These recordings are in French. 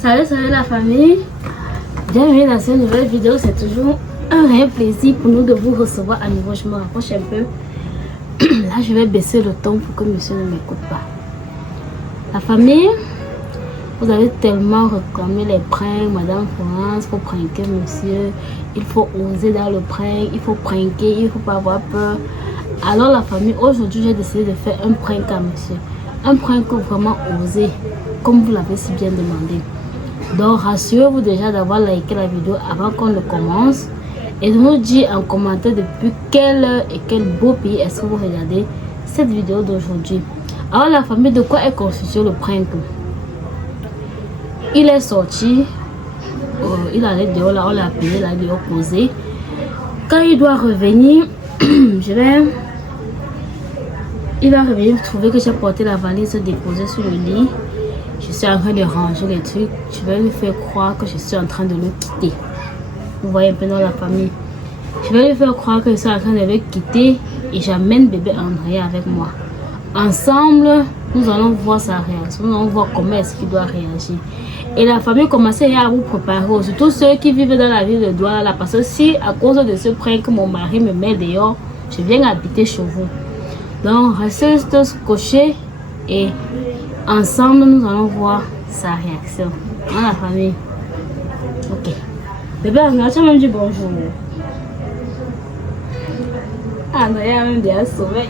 Salut la famille. Bienvenue dans cette nouvelle vidéo. C'est toujours un réel plaisir pour nous de vous recevoir à nouveau. Je me rapproche un peu. Là, je vais baisser le ton pour que monsieur ne m'écoute pas. La famille, vous avez tellement réclamé les pranks, Madame France, il faut pranker monsieur. Il faut oser dans le prank, il faut pranker, il ne faut pas avoir peur. Alors la famille, aujourd'hui, j'ai décidé de faire un prank à monsieur. Un prank vraiment osé, comme vous l'avez si bien demandé. Donc rassurez-vous déjà d'avoir liké la vidéo avant qu'on ne commence et de nous dire en commentaire depuis quelle heure et quel beau pays est-ce que vous regardez cette vidéo d'aujourd'hui. Alors la famille, de quoi est constitué le prank? Il est sorti, il allait dehors, là on l'a appelé, là dehors posé. Quand il doit revenir, il va revenir trouver que j'ai porté la valise déposée sur le lit. Je suis en train de ranger les trucs. Je vais lui faire croire que je suis en train de le quitter. Vous voyez un peu dans la famille. Je vais lui faire croire que je suis en train de le quitter et j'amène bébé André avec moi. Ensemble, nous allons voir sa réaction. Nous allons voir comment est-ce qu'il doit réagir. Et la famille commençait à vous préparer. Surtout ceux qui vivent dans la ville de Douala là. Parce que si à cause de ce prank que mon mari me met dehors, je viens habiter chez vous. Donc restez scotchés et ensemble nous allons voir sa réaction. Dans la famille. Ok. Bébé André, tu as même dit bonjour. André a même déjà sauvé.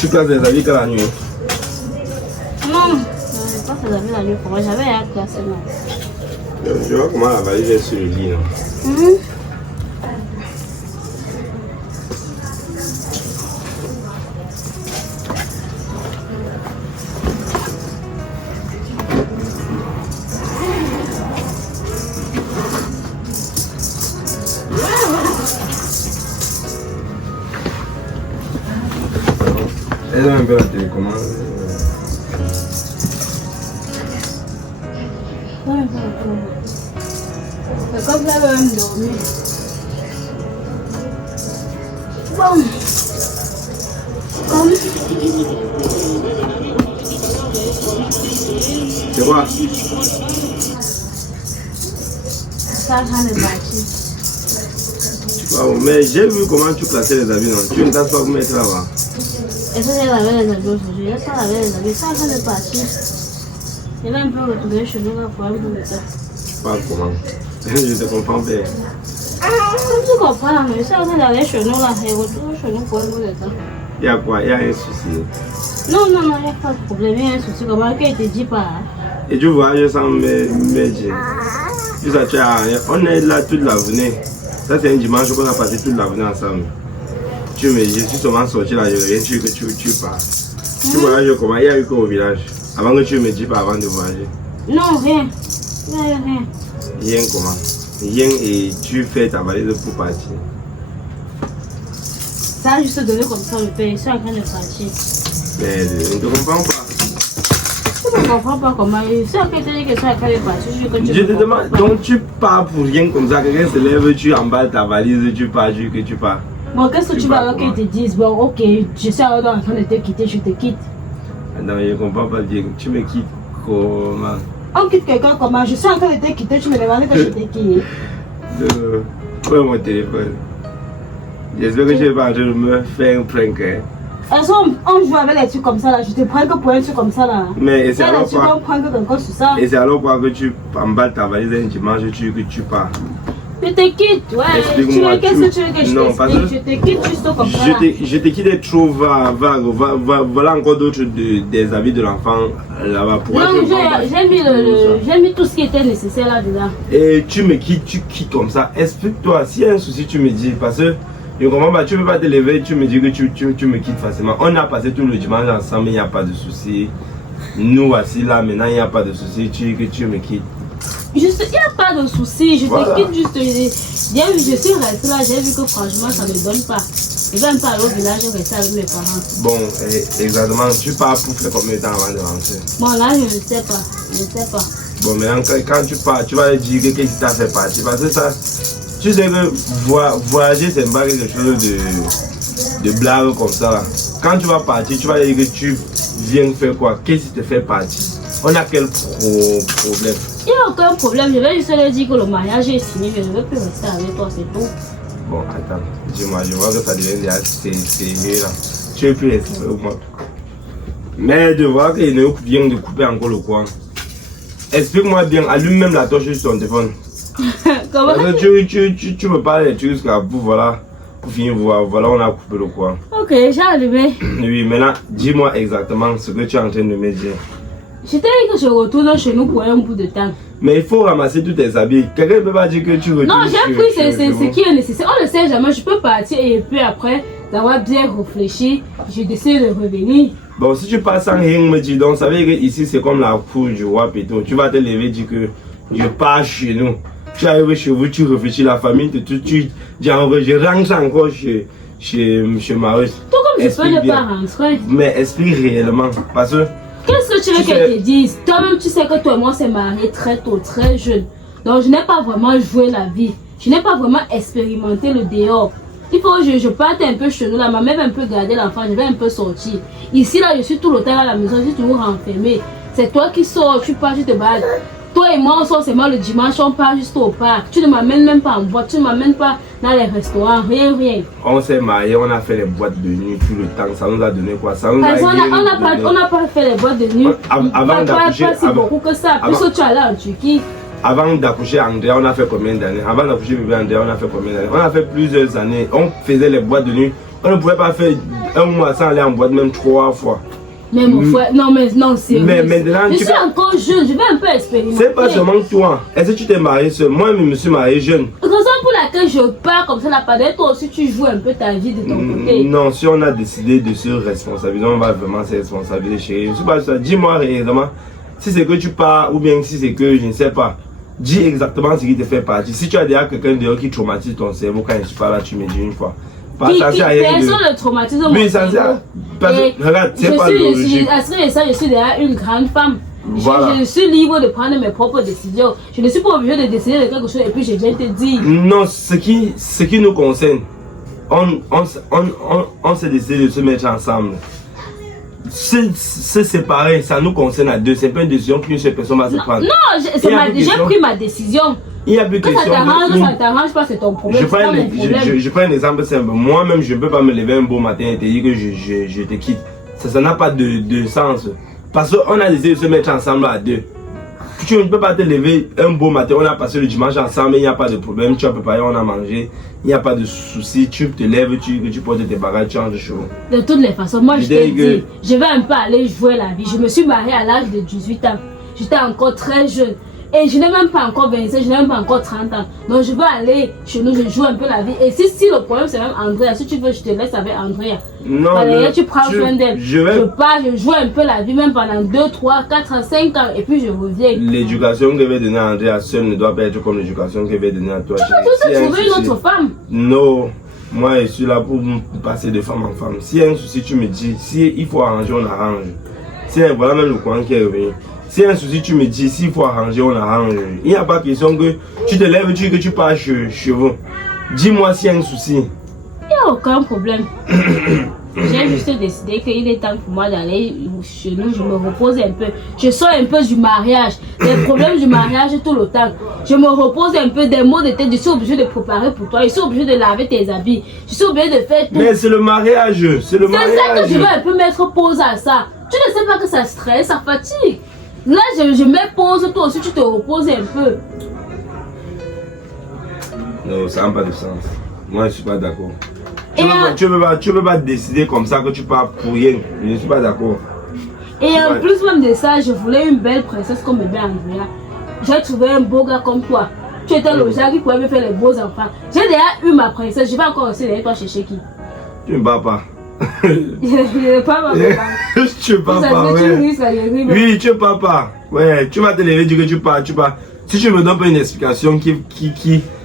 Tu classes les habits que la nuit? Non, je n'ai pas fait les la nuit pour moi. J'avais à classer là. Je vois comment la valise est sur le lit. Non? Elle a un peu la télécommande. C'est comme ça, elle va me dormir. Bon. Comme. C'est quoi? Ça, j'en ai bâti. Wow, mais j'ai vu comment tu classais les habits. Non? Tu ne tasses pas pour mettre là-bas. Et ça, j'ai lavé les habits aujourd'hui. J'ai pas lavé les habits. Ça, j'en ai bâti. Je vais un peu retourner chez nous pour un peu de temps. Pas comment? Je te comprends bien. Comme tu comprends, là, mais je suis en train d'aller chez nous là et retourner chez nous pour un peu de temps. Il y a quoi? Il y a un souci. Non, il n'y a pas de problème. Il y a un souci. Comment qu'il te dit pas? Et tu vois, je sens mes jeans. Tu sais, on est là toute la journée. Ça, c'est un dimanche qu'on a passé toute la journée ensemble. Je suis seulement sorti là, je reviens, tu pars. Tu voyages comment? Il y a eu qu'au village. Avant que tu me dises pas avant de voyager. Non, rien. Rien. Rien comment? Rien et tu fais ta valise pour partir. Ça a juste donné comme ça le pain. Je suis en train de partir. Mais je ne te comprends pas. Je ne comprends pas comment. Je suis en train de dire que je suis en train de partir. Je te demande, donc tu pars pour rien comme ça. Quelqu'un se lève, tu emballes ta valise, tu pars, tu pars. Bon, qu'est-ce que tu vas qu'ils te disent? Bon, ok, je suis en train de te quitter, je te quitte. Non, je ne comprends pas bien. Tu me quittes comment? On quitte quelqu'un comment? Je suis en train de te quitter, tu me demandes que je te quitte. Prends mon téléphone. J'espère que je vais pas en train de me faire un prank. Hein. On joue avec les trucs comme ça là, je te prends que pour un truc comme ça là. Mais c'est alors quoi? Et c'est alors quoi que tu emballes ta valise un dimanche, que tu pars. Je te quitte, ouais. Qu'est-ce que tu veux que je t'explique? Je te quitte juste comme ça. Je te quitte trop vague. Voilà encore d'autres des avis de l'enfant là-bas. Non, j'ai mis tout ce qui était nécessaire là-dedans. Et tu me quittes, tu quittes comme ça. Explique-toi, s'il y a un souci, tu me dis. Parce que je comprends pas, tu ne peux pas te lever, tu me dis que tu me quittes facilement. On a passé tout le dimanche ensemble, il n'y a pas de souci. Nous voici là, maintenant il n'y a pas de souci, tu me quittes. Juste, il n'y a pas de souci, je te quitte juste. Je suis restée là, j'ai vu que franchement ça ne me donne pas. Je vais même pas aller au village, je vais rester avec mes parents. Bon, exactement, tu pars pour faire combien de temps avant de rentrer? Bon, là je ne sais pas, je ne sais pas. Bon, maintenant quand tu pars, tu vas leur dire qu'est-ce qui t'a fait partir. Parce que ça, tu sais que voyager, c'est pas quelque chose de blague comme ça là. Quand tu vas partir, tu vas dire que tu viens faire quoi? Qu'est-ce qui te fait partir? On a quel problème? Il n'y a aucun problème, je vais juste leur dire que le mariage est signé, je ne veux plus rester avec toi, c'est tout. Bon, attends, dis-moi, je vois que ça devient déjà sérieux là. Tu es plus rester avec moi. Mais de voir qu'il vient de couper encore le coin. Explique-moi bien, allume même la torche sur ton téléphone. Comment? Parce que tu me parles des trucs voilà, pour finir, voilà, on a coupé le coin. Ok, j'ai allumé. Oui, maintenant, dis-moi exactement ce que tu es en train de me dire. Je t'ai dit que je retourne chez nous pour un bout de temps. Mais il faut ramasser tous tes habits. Quelqu'un ne peut pas dire que tu retournes. Non, j'ai pris ce qui est nécessaire. On ne sait jamais, je peux partir et puis après, d'avoir bien réfléchi, je décide de revenir. Bon, si tu passes sans rien me dire, donc ça veut dire que ici c'est comme la cour du roi Péto. Tu vas te lever et dire que je pars chez nous. Tu arrives chez vous, tu réfléchis, la famille, je rentre encore chez Marius. Tout comme je peux ne pas rentrer. Mais explique réellement. Parce que. Qu'est-ce que tu veux qu'elle te dise? Toi-même, tu sais que toi et moi, on s'est mariés très tôt, très jeune. Donc, je n'ai pas vraiment joué la vie. Je n'ai pas vraiment expérimenté le dehors. Il faut que je parte un peu chez nous. Là, ma mère va un peu garder l'enfant, je vais un peu sortir. Ici, là, je suis tout le temps à la maison, je suis toujours renfermée. C'est toi qui sors, tu pars, tu te balades. Toi et moi, on sort seulement le dimanche, on part juste au parc. Tu ne m'amènes même pas en boîte, tu ne m'amènes pas dans les restaurants, rien. On s'est mariés, on a fait les boîtes de nuit tout le temps. Ça nous a donné quoi? Ça nous on n'a pas fait les boîtes de nuit. Avant d'accoucher, pas si beaucoup que ça. Puisque tu es allé en Turquie. Avant d'accoucher Andrea, on a fait combien d'années? Avant d'accoucher bébé Andrea, on a fait combien d'années? On a fait plusieurs années. On faisait les boîtes de nuit. On ne pouvait pas faire un mois sans aller en boîte, même 3 fois. Mais mon frère, non, c'est mais maintenant, je suis encore jeune, je vais un peu expérimenter. C'est pas seulement toi. Est-ce que tu t'es marié seul? Moi, je me suis marié jeune. Raison pour laquelle je pars comme ça, la padette, toi aussi tu joues un peu ta vie de ton côté. Non, si on a décidé de se responsabiliser, on va vraiment se responsabiliser, chérie. Je sais pas ça. Dis-moi réellement si c'est que tu pars ou bien si c'est que je ne sais pas. Dis exactement ce qui te fait partir. Si tu as déjà quelqu'un dehors qui traumatise ton cerveau quand je suis pas là, tu me dis une fois. Personne ne traumatise mon cerveau. Regarde, c'est pas logique. Je suis déjà une grande femme. Voilà. Je suis libre de prendre mes propres décisions. Je ne suis pas obligée de décider de quelque chose et puis je viens te dire. Non, ce qui nous concerne, on s'est décidé de se mettre ensemble. Se séparer, ça nous concerne à deux. C'est pas une décision qu'une seule personne va se prendre. Non, j'ai pris ma décision. Il y a plus de questions. Ça t'arrange pas, c'est ton problème. Je prends un exemple simple. Moi-même, je ne peux pas me lever un beau matin et te dire que je te quitte. Ça n'a pas de sens. Parce qu'on a décidé de se mettre ensemble à deux. Tu ne peux pas te lever un beau matin, on a passé le dimanche ensemble, il n'y a pas de problème, tu as préparé, on a mangé, il n'y a pas de souci, tu te lèves, tu portes tes bagages, tu changes de cheveux. De toutes les façons, moi je t'ai dit, je vais un peu aller jouer la vie. Je me suis mariée à l'âge de 18 ans. J'étais encore très jeune. Et je n'ai même pas encore 25, je n'ai même pas encore 30 ans. Donc je veux aller chez nous, je joue un peu la vie. Et si le problème c'est même Andrea, si tu veux, je te laisse avec Andrea. Non, tu prends soin d'elle. Je pars, je joue un peu la vie, même pendant 2, 3, 4, 5 ans, et puis je reviens. L'éducation que va donner à Andrea seule ne doit pas être comme l'éducation que va donner à toi. Tu vas tous trouver une autre femme. Non, moi je suis là pour passer de femme en femme. S'il y a un souci, tu me dis. Si il faut arranger, on arrange. Voilà même le coin qui est revenu. Si un souci, tu me dis, s'il faut arranger, on arrange. Il n'y a pas question que tu te lèves, que tu pars chez vous. Dis-moi s'il y a un souci. Il n'y a aucun problème. J'ai juste décidé qu'il est temps pour moi d'aller chez nous, je me repose un peu. Je sors un peu du mariage, les problèmes du mariage tout le temps. Je me repose un peu des mots de tête, je suis obligée de préparer pour toi, je suis obligée de laver tes habits, je suis obligée de faire tout. Mais c'est le mariage, c'est le mariage. C'est ça que je vais un peu mettre pause à ça. Tu ne sais pas que ça stresse, ça fatigue. Là, je mets pause, toi aussi tu te reposes un peu. Non, ça n'a pas de sens. Moi, je suis pas d'accord. Et Tu peux pas décider comme ça que tu pars pour rien. Je ne suis pas d'accord. Et en plus même de ça, je voulais une belle princesse comme bébé Andrea. J'ai trouvé un beau gars comme toi. Tu étais le genre qui pouvait me faire les beaux enfants. J'ai déjà eu ma princesse. Je vais encore aussi d'aller toi chercher qui? Tu ne bats pas. Je ne pas ma papa. Tu pars pas, ouais. Oui, tu pars pas. Ouais, tu vas te lever, dire que tu pars. Si tu me donnes pas une explication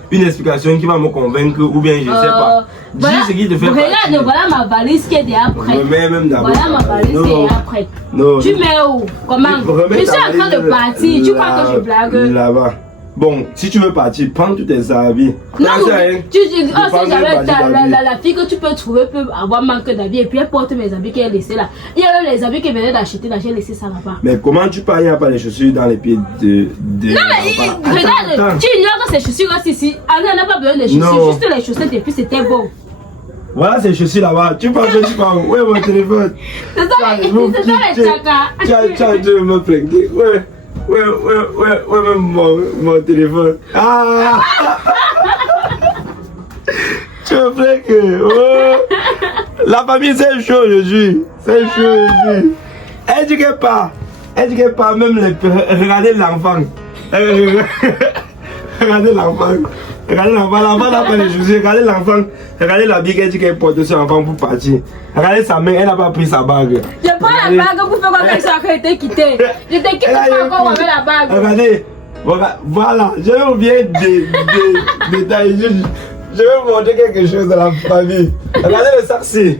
une explication qui va me convaincre ou bien je sais pas. Voilà, dis ce qui te fait regarde, voilà ma valise qui est déjà prête. Voilà ma valise qui est déjà prête. Non. Tu mets où? Comment? Je suis en train de partir. Tu crois que je blague? Là-bas. Bon, si tu veux partir, prends tous tes habits. Non, si j'avais la fille que tu peux trouver peut avoir manque d'habits et puis elle porte mes habits qu'elle a laissés là. Il y a même les habits qu'elle venait d'acheter là, j'ai laissé ça là-bas. Mais comment tu pars, il n'y a pas les chaussures dans les pieds de... Non mais regarde, tu ignores que ces chaussures là, si. Anna n'a pas besoin de chaussures, juste les chaussettes et puis c'était bon. Voilà ces chaussures là-bas. Tu parles, tu parles. Ouais, mon téléphone. C'est ça les chakas. Tiens, je me plaigner. Ouais, mon téléphone. Ah! Tu me plais que. Oh. La famille, c'est chaud aujourd'hui. C'est chaud aujourd'hui. Elle dit qu'elle part. Même les. Regardez l'enfant. Regardez l'enfant. L'enfant n'a pas les chaussures. Regardez l'enfant. Regardez la bille qu'elle dit qu'elle porte sur l'enfant pour partir. Regardez sa main, elle n'a pas pris sa bague. Je prends la bague pour faire comme ça qu'elle était quittée. Je t'ai quitté pas encore avec la bague. Regardez, voilà, je vais vous bien détailler. Je vais vous montrer quelque chose de la famille. Regardez le sac-ci.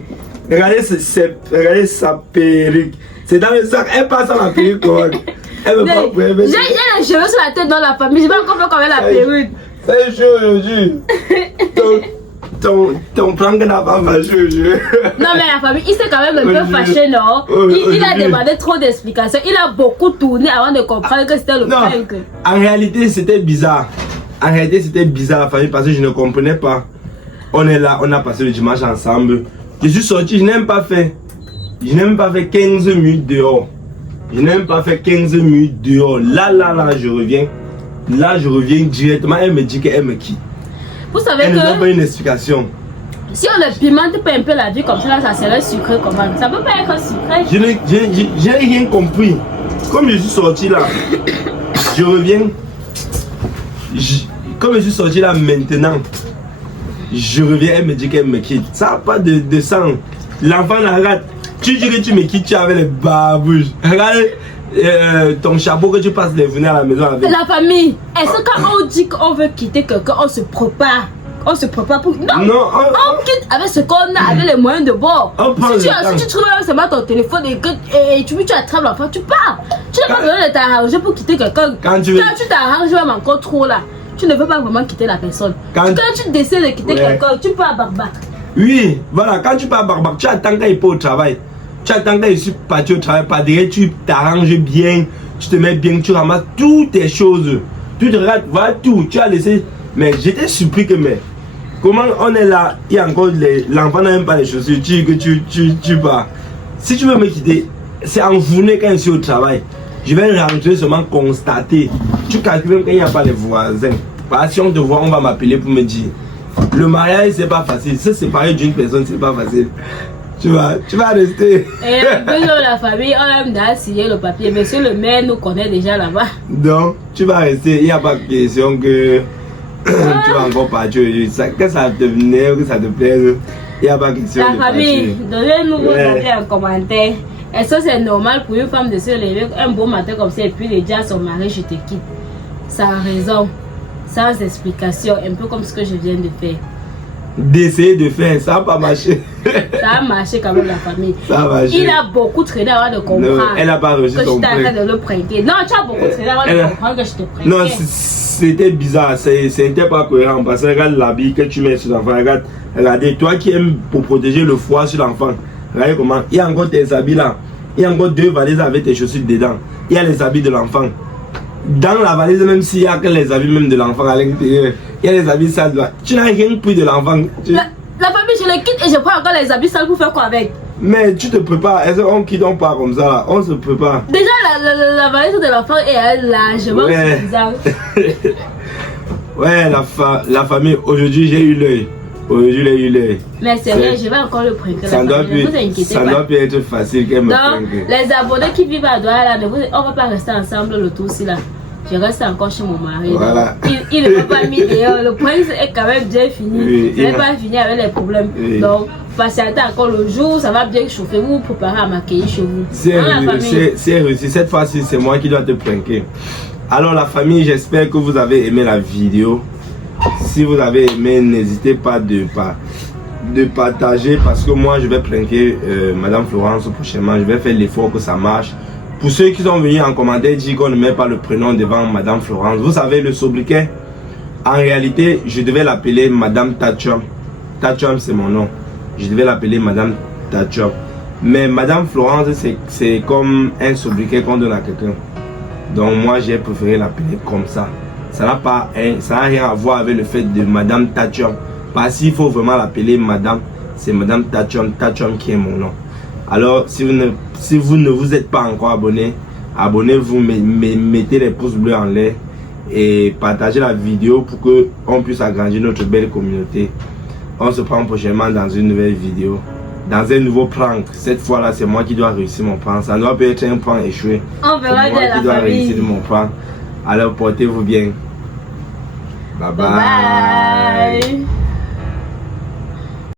Regardez sa perruque. C'est dans le sac, elle passe à la perruque. Elle veut pas pour elle. J'ai les cheveux sur la tête dans la famille, je vais encore faire comme la perruque. C'est chaud aujourd'hui. Ton plan n'a pas marché aujourd'hui. Non mais la famille, il s'est quand même un peu fâché, non? Il a demandé trop d'explications. Il a beaucoup tourné avant de comprendre que c'était le prank. En réalité, c'était bizarre. La famille, parce que je ne comprenais pas. On est là, on a passé le dimanche ensemble. Je suis sorti, je n'ai même pas fait 15 minutes dehors. Là, je reviens. Directement, elle me dit qu'elle me quitte. Vous savez elle ne donne pas une explication. Si on le pimente pas un peu la vie comme ça, ça serait sucré comment? Ça peut pas être sucré. Je n'ai rien compris. Comme je suis sorti là, je reviens. Comme je suis sorti là maintenant, je reviens, elle me dit qu'elle me quitte. Ça n'a pas de sang. L'enfant n'arrête. Tu dis que tu me quittes, tu avais les babouches. Regarde ton chapeau que tu passes de venir à la maison avec. La famille, est-ce que quand on dit qu'on veut quitter quelqu'un, on se prépare? On se prépare pour... Non, on quitte avec ce qu'on a, avec les moyens de bord. Si tu trouves seulement ton téléphone et tu attrapes l'enfant, tu pars. Tu n'as pas besoin de t'arranger pour quitter quelqu'un. Quand tu t'arranges même encore trop là, tu ne peux pas vraiment quitter la personne. Quand tu décides de quitter quelqu'un, tu pars à Barbac. Oui, voilà, quand tu pars à Barbac, tu attends qu'il n'est pas au travail. Tu attends que je suis parti au travail, pas derrière, tu t'arranges bien, tu te mets bien, tu ramasses toutes tes choses. Tu te regardes, voilà tout, tu as laissé. Mais j'étais surpris que, mais comment on est là, il y a encore l'enfant n'a même pas les chaussures, tu pars. Si tu veux me quitter, c'est en journée quand je suis au travail. Je vais rentrer seulement constater. Tu calcules même qu'il n'y a pas les voisins. Parce que si on te voit, on va m'appeler pour me dire. Le mariage, c'est pas facile. Se séparer d'une personne, c'est pas facile. Tu vas rester. Et de la famille, on a déjà signé le papier. Monsieur le maire nous connaît déjà là-bas. Donc, tu vas rester. Il n'y a pas de question que tu vas encore partir. Que ça te venait, que ça te plaise. Il n'y a pas de question. La famille, donnez-nous vos avis en commentaire. Est-ce que c'est normal pour une femme de se lever un beau matin comme ça et puis de dire à son mari, je te quitte? Sans raison, sans explication, un peu comme ce que je viens de faire. D'essayer de faire, ça n'a pas marché. Ça a marché quand même la famille. Ça a marché. Il a beaucoup traîné avant de comprendre. Non, elle n'a pas reçu son prêt. Que j'étais en train de le prêter. Non, tu as beaucoup traîné avant de comprendre que je te prêtais. Non, c'était bizarre, c'était pas cohérent. Parce que regarde l'habit que tu mets sur l'enfant. Regardez, toi qui aimes pour protéger le foie sur l'enfant. Regardez comment. Il y a encore tes habits là. Il y a encore 2 valises avec tes chaussures dedans. Il y a les habits de l'enfant. Dans la valise, même s'il y a que les habits même de l'enfant à l'intérieur, il y a les habits sales là. Tu n'as rien pris de l'enfant. La famille, je les quitte et je prends encore les habits sales pour faire quoi avec? Mais tu te prépares. Est-ce qu'on quitte, on part comme ça là? On se prépare. Déjà, la valise de l'enfant est largement suffisante. Ouais, la famille, aujourd'hui j'ai eu l'œil. Aujourd'hui j'ai eu l'œil. Mais c'est rien, je vais encore le printer. Ça doit plus être facile qu'elle me prenne. Les abonnés qui vivent à Douala, on ne va pas rester ensemble le tout aussi là. Je reste encore chez mon mari. Voilà. Il ne m'a pas mis dehors. Le prince est quand même bien fini. Oui, il n'est pas fini avec les problèmes. Oui. Donc, patientez encore le jour, ça va bien chauffer. Vous vous préparez à m'accueillir chez vous. C'est réussi. Cette fois-ci, c'est moi qui dois te pranker. Alors la famille, j'espère que vous avez aimé la vidéo. Si vous avez aimé, n'hésitez pas de partager parce que moi, je vais pranker Madame Florence prochainement. Je vais faire l'effort que ça marche. Pour ceux qui sont venus en commentaire dire qu'on ne met pas le prénom devant Madame Florence, vous savez le sobriquet, en réalité, je devais l'appeler Madame Tachom. Tachom, c'est mon nom. Je devais l'appeler Madame Tachom. Mais Madame Florence, c'est comme un sobriquet qu'on donne à quelqu'un. Donc moi, j'ai préféré l'appeler comme ça. Ça n'a rien à voir avec le fait de Madame Tachom. Parce qu'il faut vraiment l'appeler Madame, c'est Madame Tachom. Tachom qui est mon nom. Alors, si vous ne vous êtes pas encore abonné, abonnez-vous, mettez les pouces bleus en l'air et partagez la vidéo pour que on puisse agrandir notre belle communauté. On se prend prochainement dans une nouvelle vidéo, dans un nouveau prank. Cette fois-là, c'est moi qui dois réussir mon prank. Ça doit peut être un prank échoué. On verra c'est moi qui dois réussir mon prank. Alors, portez-vous bien. Bye bye. Bye.